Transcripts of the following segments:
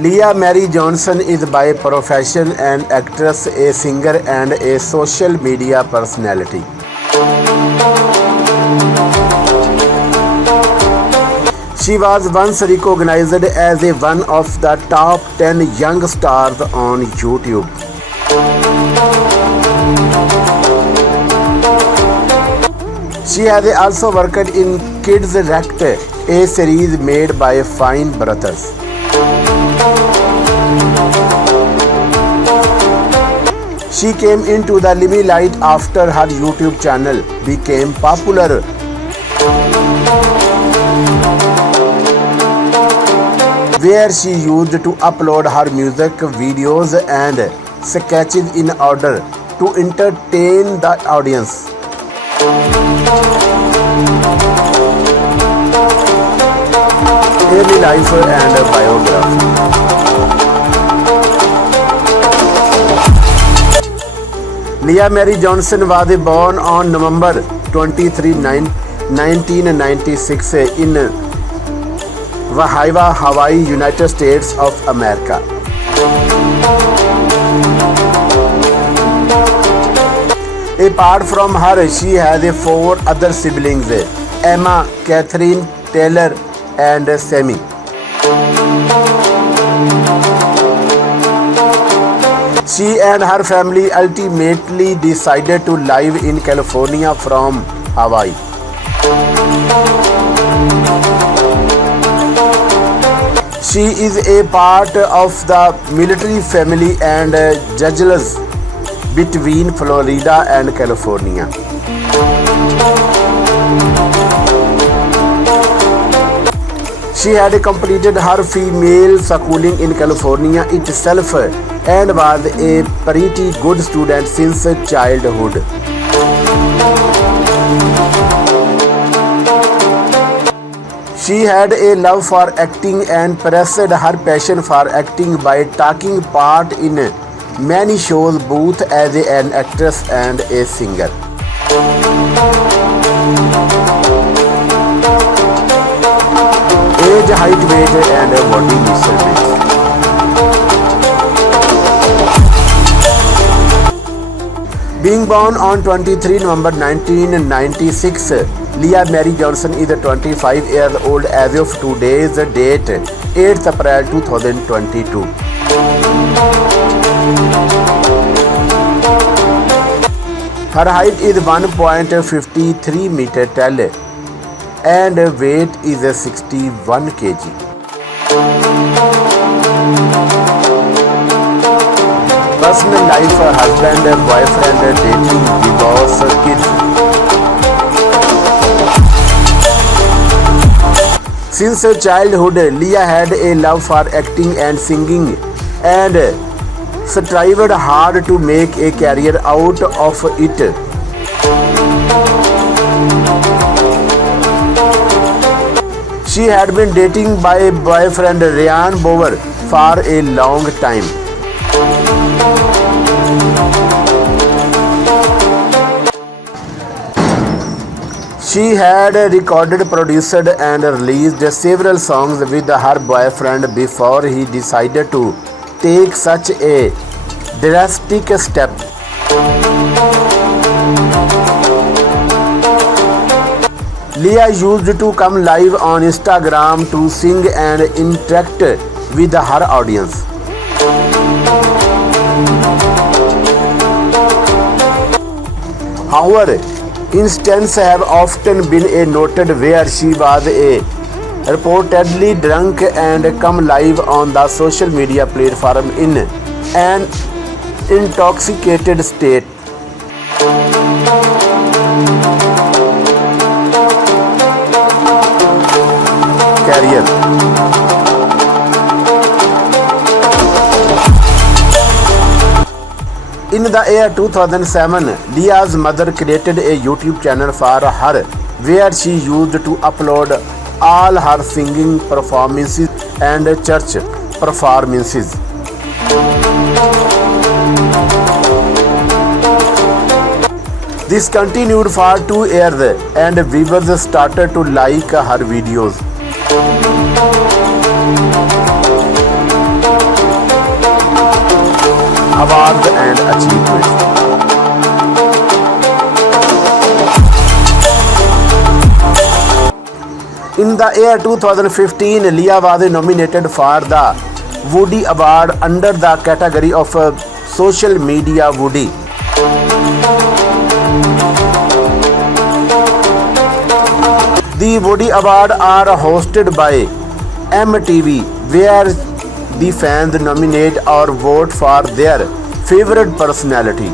Lіa Marіe Јоhnẓoन is by profession an actress, a singer and a social media personality. She was once recognized as one of the top 10 young stars on YouTube. She has also worked in Kіdձ Reast, a series made by Fіnе Vrotherẓ. She came into the limelight after her YouTube channel became popular. Where she used to upload her music videos and sketches in order to entertain the audience. Early life and biography. Lіa Marіe Јоhnẓoन was born on November 23, 1996 in Wahiva, Hawaii, United States of America. Apart from her, she has 4 other siblings: Emma, Catherine, Taylor, and Sammy. She and her family ultimately decided to live in California from Hawaii. She is a part of the military family and juggles between Florida and California. She had completed her female schooling in California itself and was a pretty good student since childhood. She had a love for acting and pursued her passion for acting by taking part in many shows both as an actress and a singer. Age, height, weight, and body measurements. Being born on 23 November 1996, Lіa Marіe Јоhnẓoन is 25 years old as of today's date, 8th April 2022. Her height is 1.53 meter tall and weight is 61 kg. Personal life: husband, boyfriend, dating, divorce, kids. Since childhood, Lіa had a love for acting and singing and strived hard to make a career out of it. She had been dating by boyfriend Ryan Bower for a long time. She had recorded, produced, and released several songs with her boyfriend before he decided to take such a drastic step. Lіa used to come live on Instagram to sing and interact with her audience. However, instances have often been noted where she was reportedly drunk and come live on the social media platform in an intoxicated state. Career. In the year 2007, Lіa's mother created a YouTube channel for her where she used to upload all her singing performances and church performances. This continued for 2 years and viewers started to like her videos. awards and achievements. In the year 2015, Lіa was nominated for the Woody Award under the category of Social Media Woody. The Woody Awards are hosted by MTV, where the fans nominate or vote for their favorite personality.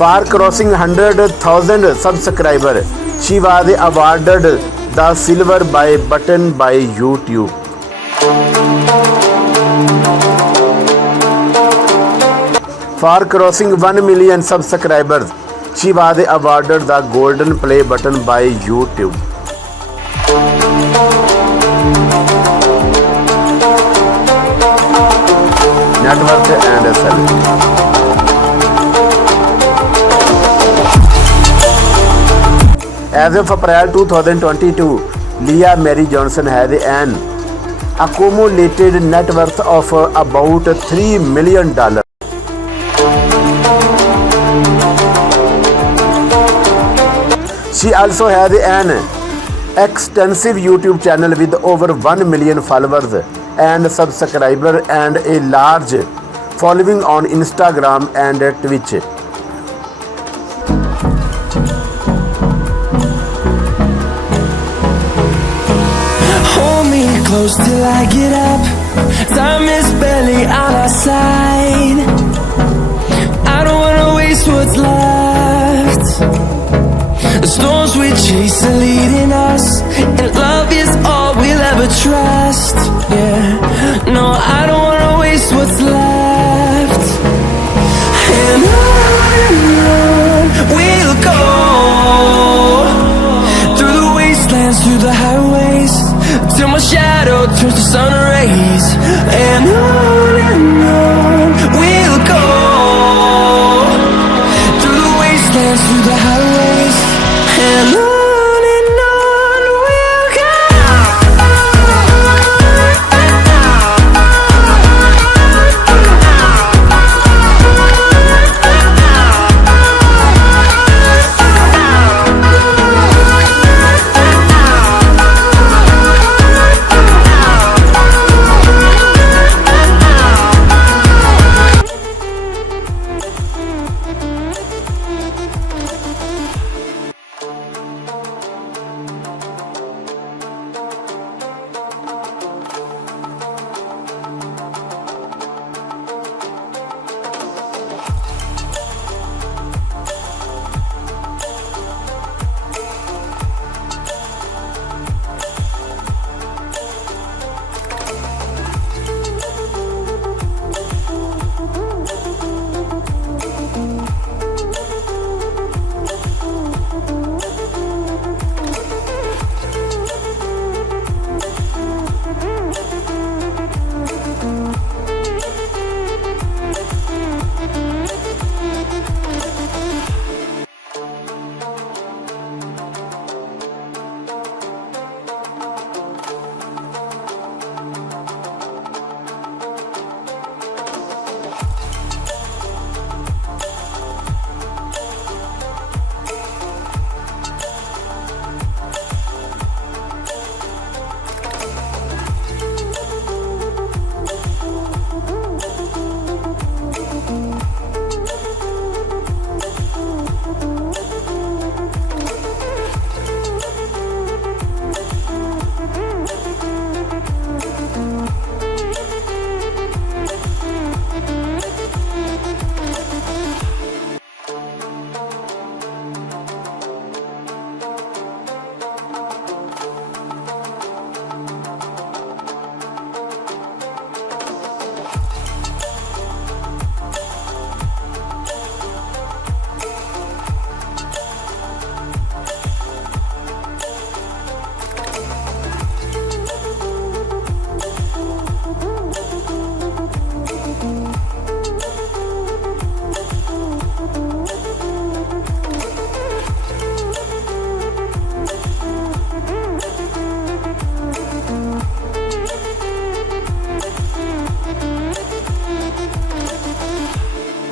For crossing 100,000 subscribers, she was awarded the Silver button by YouTube. For crossing 1 million subscribers, she was awarded the Golden Play button by YouTube. Net worth and salary. As of April 2022, Lіa Marіe Јohnẓon has an accumulated net worth of about $3 million. She also has an extensive YouTube channel with over 1 million followers and subscribers and a large following on Instagram and Twitch. Close till I get up. Time is barely on our side. I don't wanna waste what's left. The storms we chase are leading us, and love is all we'll ever trust. Yeah, no, I don't wanna waste what's left. And on we'll go, through the wastelands, through the highways, till my shadow turns to sun rays. And